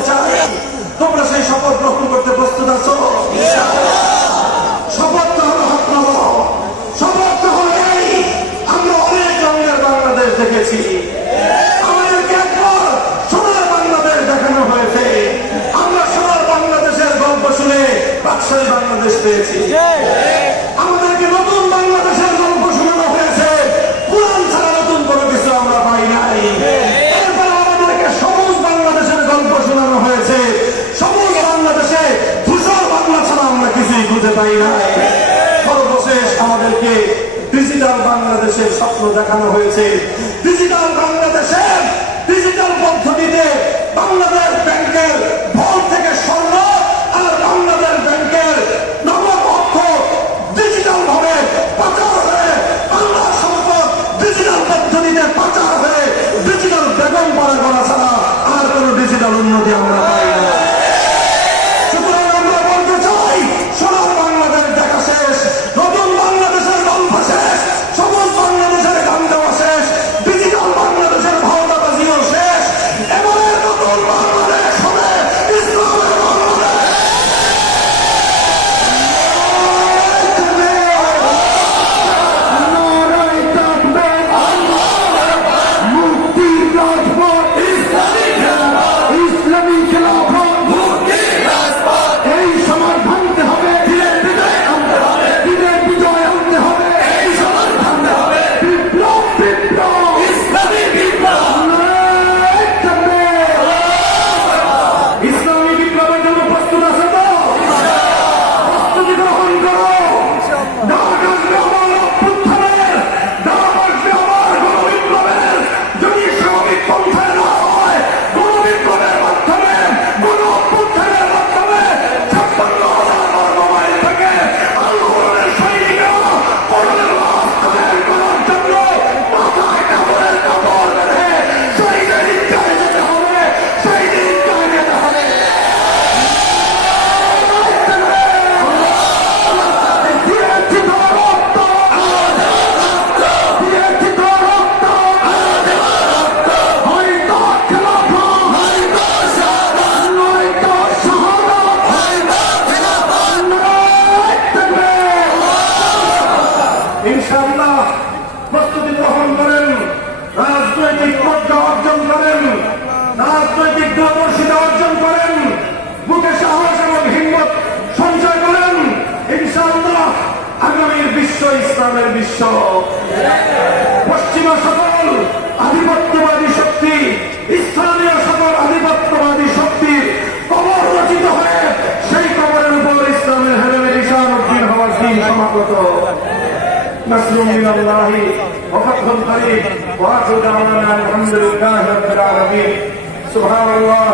বলতে চাই, তোমরা সেই শপথ গ্রহণ করতে প্রস্তুত আছো? শপথ হলো হক নাও, শপথ হলো এই, আমরা অনেক রঙের বাংলাদেশ দেখেছি, আমাদেরকে একবার সোনার বাংলাদেশ দেখানো হয়েছে, আমরা সোনার বাংলাদেশের গল্প শুনে বাদশাহী বাংলাদেশ পেয়েছি, আমাদেরকে নতুন বাংলাদেশের গল্প শোনানো হয়েছে, পুরান ছাড়া নতুন কোনো কিছু আমরা পাই নাই। এরপরে আমাদেরকে সবুজ বাংলাদেশের গল্প শোনানো হয়েছে, সবুজ বাংলাদেশে ধূসর বাংলা ছাড়া আমরা কিছুই খুঁজে পাই নাই। সর্বশেষ আমাদেরকে ডিজিটাল বাংলাদেশের স্বপ্ন দেখানো হয়েছে, ডিজিটাল বাংলাদেশের ডিজিটাল পদ্ধতিতে বাংলাদেশ ব্যাংকের ভল থেকে স্বর্ণ আর বাংলাদেশ ব্যাংকের নগদ অর্থ ডিজিটাল ভাবে পাচার হয়ে, বাংলা সম্পদ ডিজিটাল পদ্ধতিতে পাচার হয়ে ডিজিটাল বেগম পাড়া করা ছাড়া আর কোন ডিজিটাল উন্নতি আমরা পাই না। সুতরাং আমরা বলতে চাই, সোনার বাংলাদেশ দেখা শেষ, নতুন বাংলাদেশের গল্প শেষ, সবুজ বাংলাদেশের গান দেওয়া শেষ, ডিজিটাল বাংলাদেশের ভাওতাবাজিও শেষ। এবারে নতুন বাংলাদেশ হবে ইসলামের বাংলাদেশ। ইনশাআল্লাহ প্রস্তুতি গ্রহণ করেন, রাজনৈতিক প্রজ্ঞা অর্জন করেন, রাজনৈতিক দূরদর্শিতা অর্জন করেন, বুকে সাহস এবং হিম্মত সঞ্চয় করেন। ইনশাআল্লাহ আগামীর বিশ্ব ইসলামের বিশ্ব। পশ্চিমা সকল আধিপত্যবাদী শক্তি, স্থানীয় সকল আধিপত্যবাদী শক্তি কবর রচিত হয়ে সেই কবরের উপর ইসলামের হেরেমে ঈশান উদ্দিন হওয়ার দিন সমাগত। نصر من الله وفتح قريب وآخر دعوانا الحمد لله رب العالمين. سبحان الله